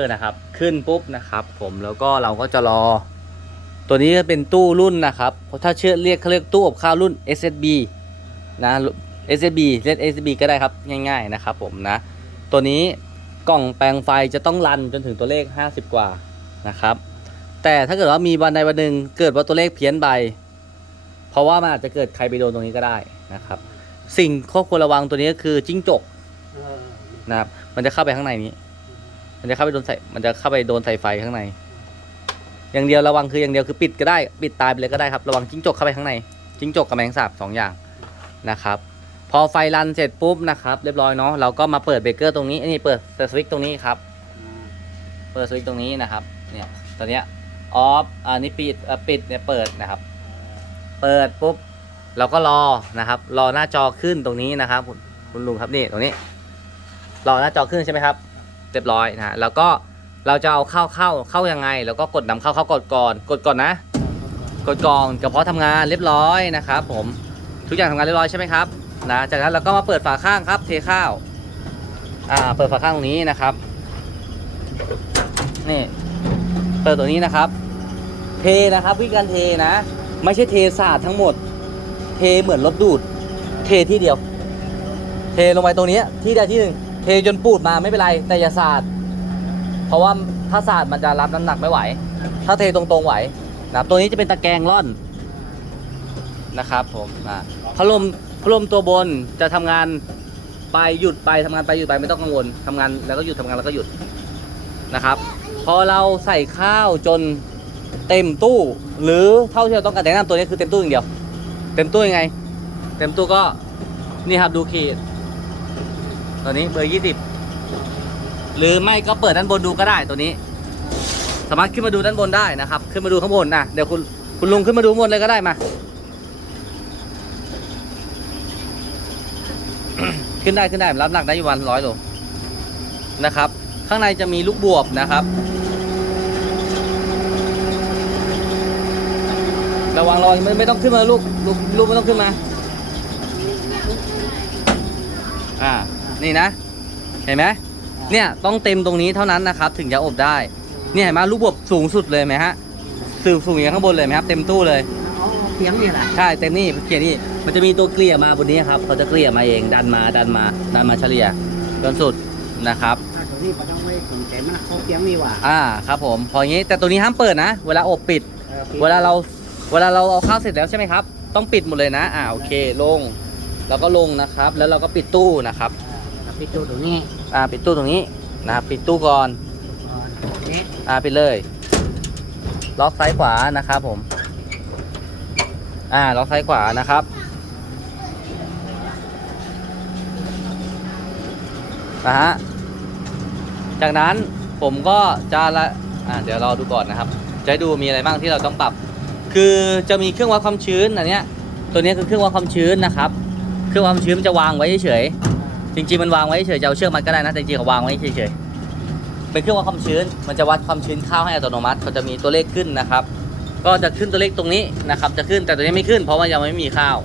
นะครับขึ้นปุ๊บนะครับผมแล้วก็เราก็จะรอ ตัวนี้จะเป็นตู้รุ่นนะครับถ้าเชื่อเรียกเขาเรียกตู้อบข้าวรุ่น SSB นะ SSB เรียก SSB ก็ได้ครับง่ายๆนะครับผมนะ ตัวนี้กล่องแปลงไฟจะต้องรันจนถึงตัวเลข 50 กว่านะครับ แต่ถ้าเกิดว่ามีวันใดวันหนึ่งเกิดว่าตัวเลขเพี้ยนไปเพราะว่ามันอาจจะเกิดใครไปโดนตรงนี้ก็ได้นะครับ สิ่งข้อควรระวังตัวนี้ก็คือจิ้งจกนะครับมันจะเข้าไปข้างในนี้ มันจะเข้าไปโดนใส่มันจะเข้าไปโดนใส่ไฟข้างใน อย่างเดียวระวังคืออย่างเดียวคือปิดก็ได้ปิดตายไปเลยก็ได้ครับ ระวังจิ้งจกเข้าไปข้างในจิ้งจกกับแมงสาบสองอย่างนะครับ พอไฟรันเสร็จปุ๊บนะครับ เรียบร้อยเนาะเราก็มาเปิดเบรกเกอร์ตรงนี้อันนี้เปิดสวิตช์ตรงนี้ครับ เปิดสวิตช์ตรงนี้นะครับเนี่ยตอนเนี้ยออฟอันนี้ปิดปิดเนี่ยเปิดนะครับ เปิดปุ๊บเราก็รอนะครับ รอหน้าจอขึ้นตรงนี้นะครับ คุณลุงครับนี่ตรงนี้ รอหน้าจอขึ้นใช่ไหมครับ เรียบร้อยนะฮะแล้วก็เราจะเอาเข้าเข้าเข้ายังไง แล้วก็กดนำเข้าเข้ากดก่อน กดก่อนนะ กดก่อนกระเพาะทำงานเรียบร้อยนะครับผมทุกอย่างทำงานเรียบร้อยใช่ไหมครับนะจากนั้นเราก็มาเปิดฝาข้างครับ เทข้าวอ่าเปิดฝาข้างตรงนี้นะครับนี่เปิดตัวนี้นะครับ เทนะครับวิธีการเทนะ ไม่ใช่เทสาดทั้งหมด เทเหมือนรถดูด เทที่เดียว เทลงไปตรงนี้ที่ใดที่หนึ่ง เทจนปูดมาไม่เป็นไร แต่อย่าสาดเพราะว่าถ้าสาดมันจะรับน้ำหนักไม่ไหว ถ้าเทตรงๆไหวนะครับตัวนี้จะเป็นตะแกรงร่อนนะครับผมอ่าพัดลมพัดลมตัวบนจะทำงานไปหยุดไปทำงานไปหยุดไปไม่ต้องกังวลทำงานแล้วก็หยุดทำงานแล้วก็หยุดนะครับ พอเราใส่ข้าวจนเต็มตู้ หรือเท่าที่เราต้องการแต่แนะนำตัวนี้คือเต็มตู้อย่างเดียว เต็มตู้ยังไง เต็มตู้ก็นี่ครับดูขีด ตัวนี้เบอร์ยี่สิบหรือไม่ก็เปิดด้านบนดูก็ได้ตัวนี้ สามารถขึ้นมาดูด้านบนได้นะครับ ขึ้นมาดูข้างบนนะเดี๋ยวคุณคุณลุงขึ้นมาดูข้างบนเลยก็ได้มาขึ้นได้ขึ้นได้รับหนักได้อยู่วันร้อยโลนะครับ ข้างในจะมีลูกบวบนะครับ ระวังระวังไม่ไม่ต้องขึ้นมาลูกลูกลูกไม่ต้องขึ้นมา อ่า นี่นะ เห็นไหมเนี่ยต้องเต็มตรงนี้เท่านั้นนะครับ ถึงจะอบได้ เนี่ยเห็นไหมลูกบวบสูงสุดเลยไหมฮะสูงสูงอย่างข้างบนเลยไหมครับ เต็มตู้เลยเอาเสียงนี่แหละใช่เต็มนี่เกียร์นี่มันจะมีตัวเกลี่ยมาบนนี้ครับเขาจะเกลี่ยมาเองดันมาดันมาดันมาเฉลี่ยจนสุดนะครับถ้าตัวนี้ก็ต้องไว้สนใจมันเขาเสียงนี่หว่าอ่าครับผมพออย่างนี้แต่ตัวนี้ห้ามเปิดนะ เวลาอบปิดออเวลาเราเวลาเราเอาข้าวเสร็จแล้วใช่ไหมครับ ต้องปิดหมดเลยนะอ่าโอเคลง แล้วก็ลงนะครับ แล้วเราก็ปิดตู้นะครับอ่า ปิดตัวตรงนี้อ่าปิดตู้ตรงนี้นะครับปิดตู้ก่อนก่อนนี้อ่าปิดเลย ล็อกซ้ายขวานะครับผม อ่าล็อกซ้ายขวานะครับ นะฮะ จากนั้นผมก็จะละอ่าเดี๋ยวรอดูก่อนนะครับ จะให้ดูมีอะไรบ้างที่เราต้องปรับ คือจะมีเครื่องวัดความชื้นอันเนี้ย ตัวเนี้ยคือเครื่องวัดความชื้นนะครับ เครื่องวัดความชื้นมันจะวางไว้เฉยๆ จริงๆมันวางไว้เฉยๆจะเอาเชือกมัดก็ได้นะแต่จริงๆเขาวางไว้เฉยๆเป็นเครื่องวัดความชื้น มันจะวัดความชื้นข้าวให้อัตโนมัติเขาจะมีตัวเลขขึ้นนะครับ ก็จะขึ้นตัวเลขตรงนี้นะครับ จะขึ้นแต่ตัวนี้ไม่ขึ้นเพราะว่ายังไม่มีข้าว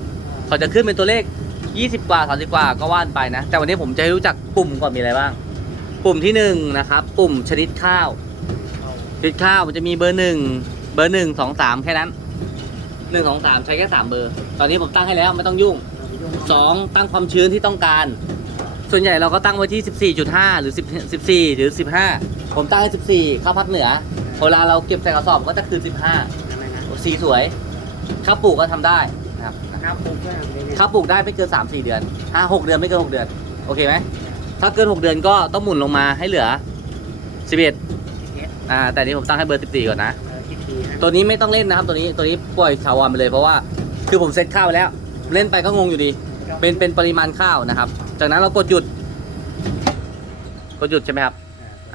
เขาจะขึ้นเป็นตัวเลข 20 กว่า 30 กว่าก็ว่านไปนะ แต่วันนี้ผมจะให้รู้จักปุ่มก่อนมีอะไรบ้าง ปุ่มที่หนึ่งนะครับปุ่มชนิดข้าวชนิดข้าวมันจะมีเบอร์หนึ่งเบอร์หนึ่งสองสามแค่นั้นหนึ่งสองสามใช้แค่สามเบอร์ ตอนนี้ผมตั้งให้แล้วไม่ต้องยุ่งสองตั้งความชื้นที่ต้องการ ส่วนใหญ่เราก็ตั้งไว้ที่ 14.5 หรือ10 14 หรือ 15 ผมตั้งให้ 14 ข้าวภาคเหนือเวลาเราเก็บใส่กระสอบก็จะคืนอะไรนะ15 สีสวย ข้าวปลูกก็ทำได้นะครับข้าวปลูกก็เป็นเนี่ยข้าวปลูกได้ไม่เกิน 3-4 เดือน5 6 เดือนไม่เกิน 6 เดือน โอเคไหม ถ้าเกิน 6 เดือนก็ต้องหมุนลงมาให้เหลือ 11อ่า แต่นี้ผมตั้งให้เบอร์ 14 ก่อนนะ เออคิดดีนะตัวนี้ไม่ต้องเล่นนะครับ ตัวนี้ ตัวนี้ปล่อยชาววันไปเลยเพราะว่า คือผมเซตข้าวไว้แล้ว เล่นไปก็งงอยู่ดี เป็น เป็นปริมาณข้าวนะครับ จากนั้นเรากดหยุด กดหยุดใช่ไหมครับ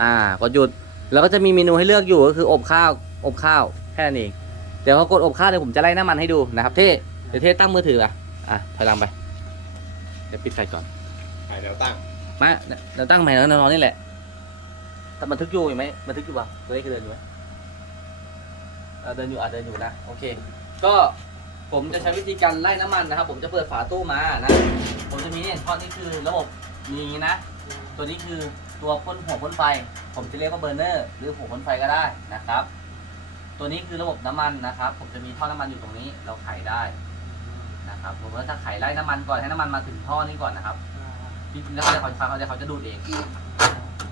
อ่ากดหยุด แล้วก็จะมีเมนูให้เลือกอยู่ก็คืออบข้าว อบข้าวแค่นั้นเอง เดี๋ยวพอกดอบข้าวเดี๋ยวผมจะไล่น้ำมันให้ดูนะครับเท่เดี๋ยวเท่ตั้งมือถืออะ อะถอยหลังไป เดี๋ยวปิดไฟก่อนถ่ายแนวตั้งมาเดี๋ยวตั้งใหม่แล้วนอนนี่แหละแต่บันทึกอยู่อยู่ไหมบันทึกอยู่ป่ะตัวเลขคือเดินอยู่ไหมอ่าเดินอยู่อะเดินอยู่นะ โอเค ก็ผมจะใช้วิธีการไล่น้ำมันนะครับ ผมจะเปิดฝาตู้มานะ ผมจะมีเนี่ยท่อนนี้คือระบบมีอย่างนี้นะ ตัวนี้คือตัวพ่นหัวพ่นไฟ ผมจะเรียกว่าเบอร์เนอร์ หรือหัวพ่นไฟก็ได้นะครับ ตัวนี้คือระบบน้ำมันนะครับ ผมจะมีท่อน้ำมันอยู่ตรงนี้ เราไขได้นะครับผมก็จะไขไล่น้ำมันก่อนให้น้ำมันมาถึงท่อนี้ก่อนนะครับแล้วเขาจะเขาจะเขาจะดูดเอง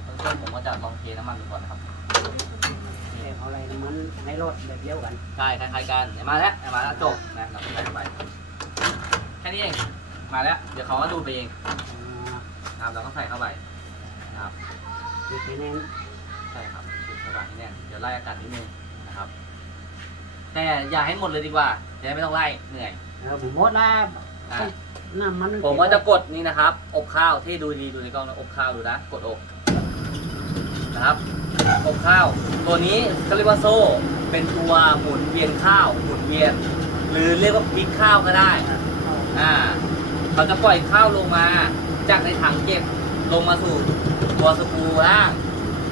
เบื้องต้นผมก็จะลองเทน้ำมันดูก่อนนะครับเอาอะไรน้ำมันในรถแบบเดียวกัน ใช่คล้ายๆกันเดี๋ยวมาแล้วเดี๋ยวมาแล้วจบนะเราใส่เข้าไปแค่นี้เอง มาแล้ว เดี๋ยวเขาก็ดูดไปเองอ่านะครับเราก็ใส่เข้าไปนะครับดูที่แน่นใช่ครับติดสว่างให้แน่นเดี๋ยวไล่อากาศนิดนึงนะครับ แต่อย่าให้หมดเลยดีกว่าจะได้ไม่ต้องไล่เหนื่อยเออผมหมดแล้วอะ น้ำมันผมก็จะกดนี่นะครับ อบข้าวที่ดูดีดูในกล้องนะอบข้าวดูนะ กดอบนะครับ อบข้าว ตัวนี้เขาเรียกว่าโซ่ เป็นตัวหมุนเวียนข้าวหมุนเวียน หรือเรียกว่าพลิกข้าวก็ได้ อ่า เขาจะปล่อยข้าวลงมา จากในถังเก็บลงมาสู่ตัวสกรูล่าง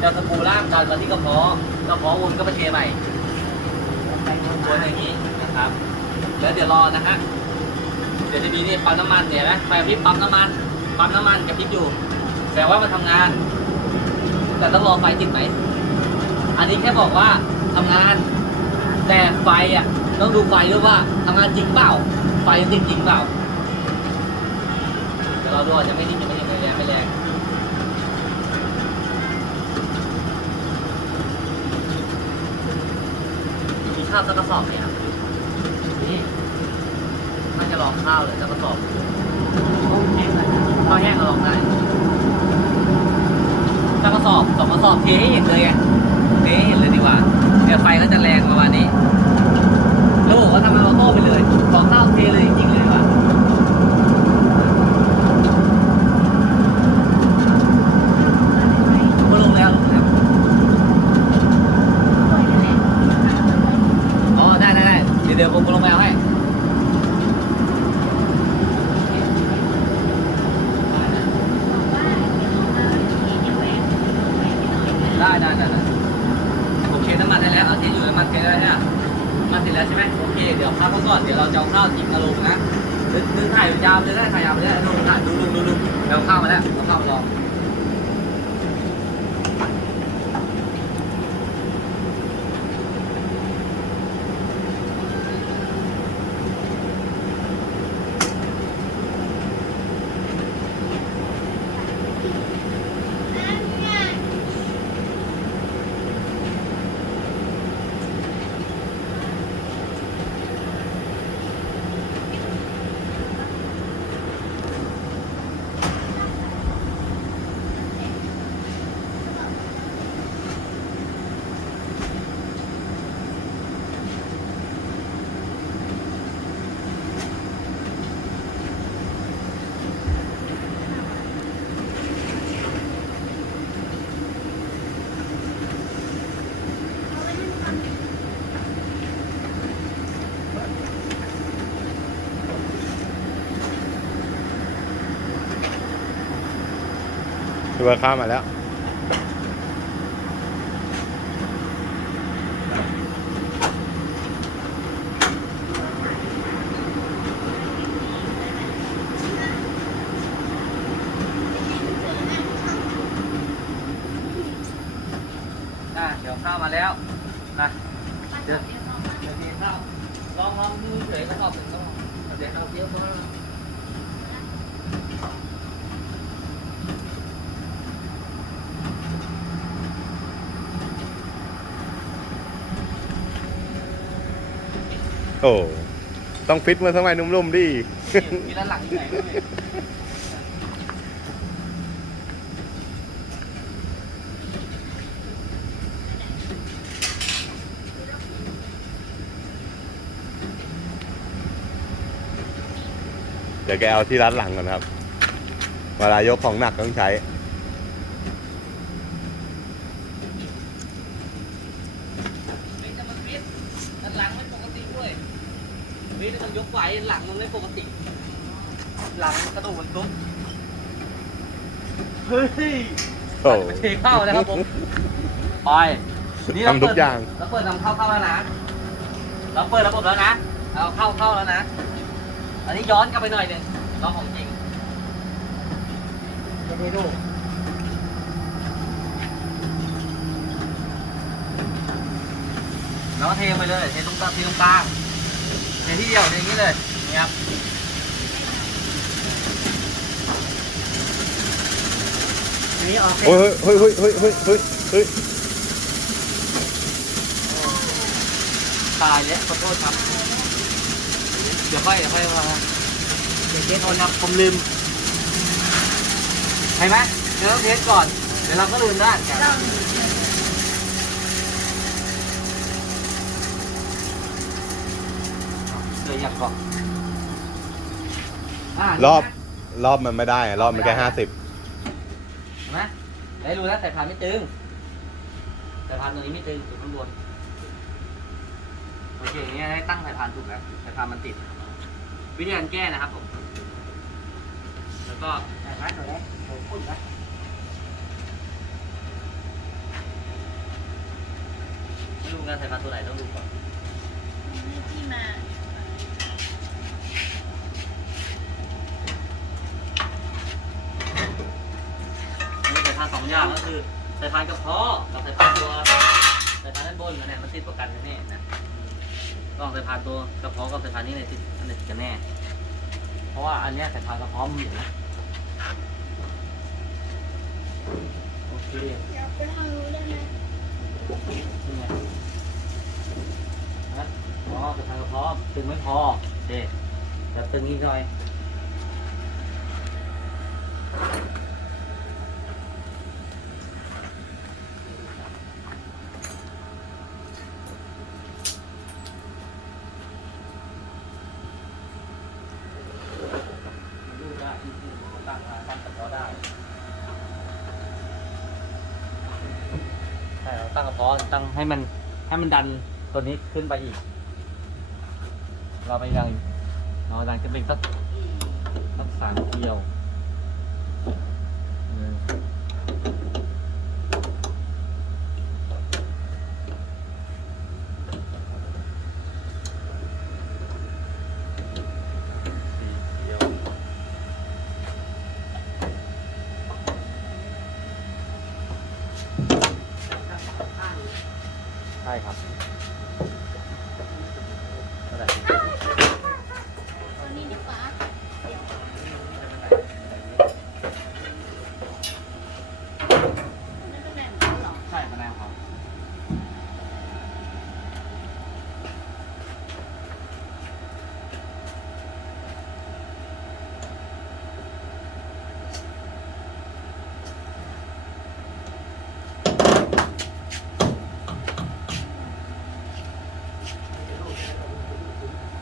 จากสกรูล่างดันมาที่กระเพาะกระเพาะวนก็ไปเทใหม่วนอย่างนี้นะครับ แล้วเดี๋ยวรอนะฮะเดี๋ยวจะมีนี่ปั๊มน้ำมันเนี่ยนะไฟพิบปั๊มน้ำมันปั๊มน้ำมันกับพิบอยู่แต่ว่ามันทำงาน แต่ต้องรอไฟติดไหมอันนี้แค่บอกว่าทำงาน แต่ไฟอะต้องดูไฟด้วยว่าทำงานจริงเปล่า ไฟติดจริงเปล่า เราดูอาจจะไม่นิ่งยังไม่นิ่งไม่แรงไม่แรงมีข้าวสักกระสอบไหมครับนี่น่าจะลองข้าวเลยสักกระสอบข้าวแห้งก็ลองได้สักกระสอบสองกระสอบเทให้เห็นเลยไงเทให้เห็นเลยดีกว่าเดี๋ยวไฟก็จะแรงประมาณนี้แล้วผมก็ทำงานออโต้ไปเลยขอข้าวเทเลยจริงเลยดีกว่าก็ลงแล้วลงแล้วอ๋อได้ได้ได้เดี๋ยวเดี๋ยว ผมลงไปเอาให้ได้ได้ได้ผมเทน้ำมันได้แล้วเอาเทอยู่น้ำมันเทได้แล้วมันเสร็จแล้วใช่ไหมโอเค เดี๋ยวพักไว้ก่อนเดี๋ยวเราจะเอาข้าวทิ้งกระโหลกนะดึงดึงถ่ายยาวเลยได้ถ่ายยาวเลยได้ดูถ่ายดูดูดูดูเดี๋ยวเอาข้าวมาแล้วเอาข้าวมาลอง เบิร์ข้ามมาแล้ว อะเดี๋ยวข้าวมาแล้วนะเดี๋ยวเดี๋ยวเทข้าวลองลองดูเฉยๆก็พอถึงก็พอเดี๋ยวเอาเยอะก็ โอ้ต้องฟิตมาสมัยนุ่มๆดิมีด้านหลังที่ไหนด้วยเนี่ยเดี๋ยวแกเอาที่รัดหลังก่อนครับ เวลายกของหนักต้องใช้ ยกไหวหลังมันไม่ปกติ หลังกระดูกมันตุ๊บเฮ้ยโอ้เทเข้านะครับผมไปนี่เราทำทุเปิกดอย่าง เราเปิดนำเข้าเข้าแล้วนะ เราเปิดระบบแล้วนะเราเข้าเข้าแล้วนะ อันนี้ย้อนกลับไปหน่อยหนึ่งลองของจริงจะไม่รู้แล้วก็เทไปเลย เทตรงกลางเทตรงกลาง เทที่เดียวเทอย่างนี้เลยนี่ครับอันนี้ออกโอ้ยเฮ้ยเฮ้ยเฮ้ยเฮ้ยเฮ้ยเฮ้ยตายแล้วขอโทษครับ เดี๋ยวค่อยเดี๋ยวค่อยมาเดี๋ยวเทสโอนครับผมลืมใช่ไหมเดี๋ยวต้องเทสก่อน เดี๋ยวเราก็ลืมได้เดี๋ยว อยากบอกะรอบรอบมันไม่ได้อะรอบมันแค่ห้าสิบเห็นไหมได้รู้แล้วสายพานไม่ตึงสายพานตัวนี้ไม่ตึงอยู่ข้างบนโอเคอย่างนี้ได้ตั้งสายพานถูกแล้วสายพานมันติด วิธีการแก้นะครับผม แล้วก็แต่พัดตัวแรกโอ้พูดไปไม่รู้งานสายพานตัวไหนต้องดูก่อนที่มา มีสายพานสองอย่างก็คือสายพานกระเพาะกับสายพานตัวสายพานด้านบนกันเนี่ยมันติดประกันแน่ๆนะระหว่างสายพานตัวกระเพาะกับสายพานนี้เนี่ยติดอันไหนติดกันแน่ เพราะว่าอันเนี้ยสายพานกระเพาะมันอยู่นะโอเคเดี๋ยวไปทางนู้นได้ไหมนี่ไงนะอ๋อสายพานกระเพาะตึงไม่พอโอเคแต่ตึงอีกหน่อย ดูได้ที่ที่ตั้งตั้งกระเพาะได้ใช่เราตั้งกระเพาะตั้งให้มันให้มันดันตัวนี้ขึ้นไปอีก เราไปดังเราดันขึ้นไปอีกสักสักสามเกลียวหนึ่งสี่เที่ยว ใช่ครับเท่าไหร่ ตอนนี้ดีกว่านั่นก็แบ่งกันเหรอ ใช่คะแนนครับ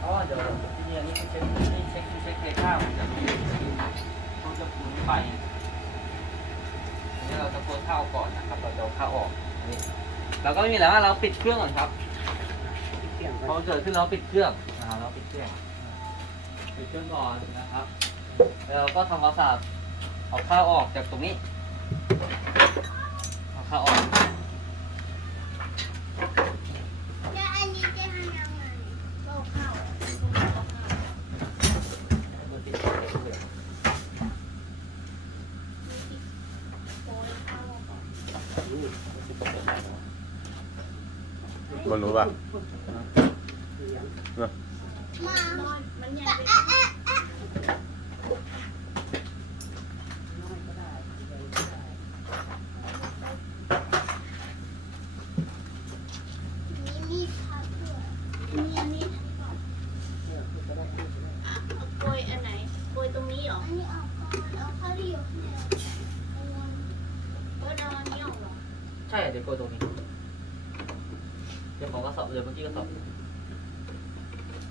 อ๋อเดี๋ยวที่นี่อันนี้คือเช็คนี่เช็คคือเช็คเทข้าวจะมีต้องจะปูนไป อันนี้เราจะโพสข้าวก่อนนะครับ เราจะเอาข้าวออกอันนี้เรา ก็ไม่มีอะไรมากเราปิดเครื่องก่อนครับเกี่ยงพอเกิดขึ้นเราปิดเครื่องนะครับเราปิดเครื่องปิดเครื่องก่อนนะครับแล้วเราก็ทำความสะอาดเอาข้าวออกจากตรงนี้ เอาข้าวออก แล้วอันนี้จะทำยังไงโลกเข้าตรงนี้ก็เข้า ดูสิ โอ้ยเข้าก่อน มันรู้ป่ะ มานอนมันใหญ่ไป มีมีดพับด้วยมีอันนี้ทั้ งหมดเอาโกยอันไหนโกยตรงนี้เหรอ อันนี้ออกก่อนเอาข้าวที่อยู่ข้างในออกก่อนโกยเอาอันนี้ออกเหรอ ใช่เดี๋ยวโกยตรงนี้ เดี๋ยวผมก็สอบเลยเมื่อกี้ก็สอบ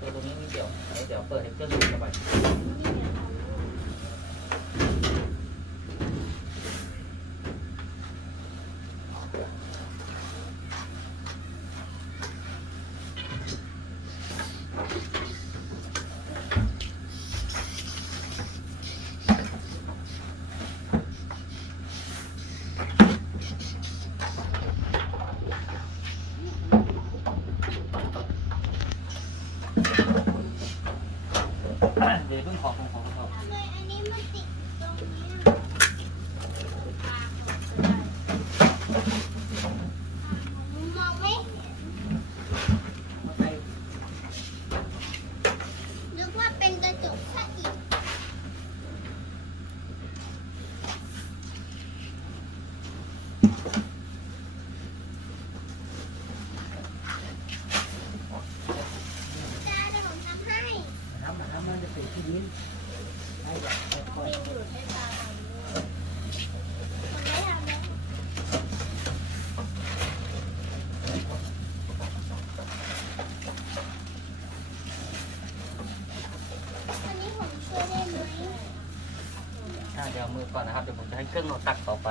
ตัวตรงนี้ไม่เกี่ยวแล้วเดี๋ยวเปิดให้เจอร์สูงเข้าไป อันนี้ผมช่วยได้ไหมเดี๋ยวมือก่อนนะครับ เดี๋ยวผมจะให้เครื่องเราตักต่อไป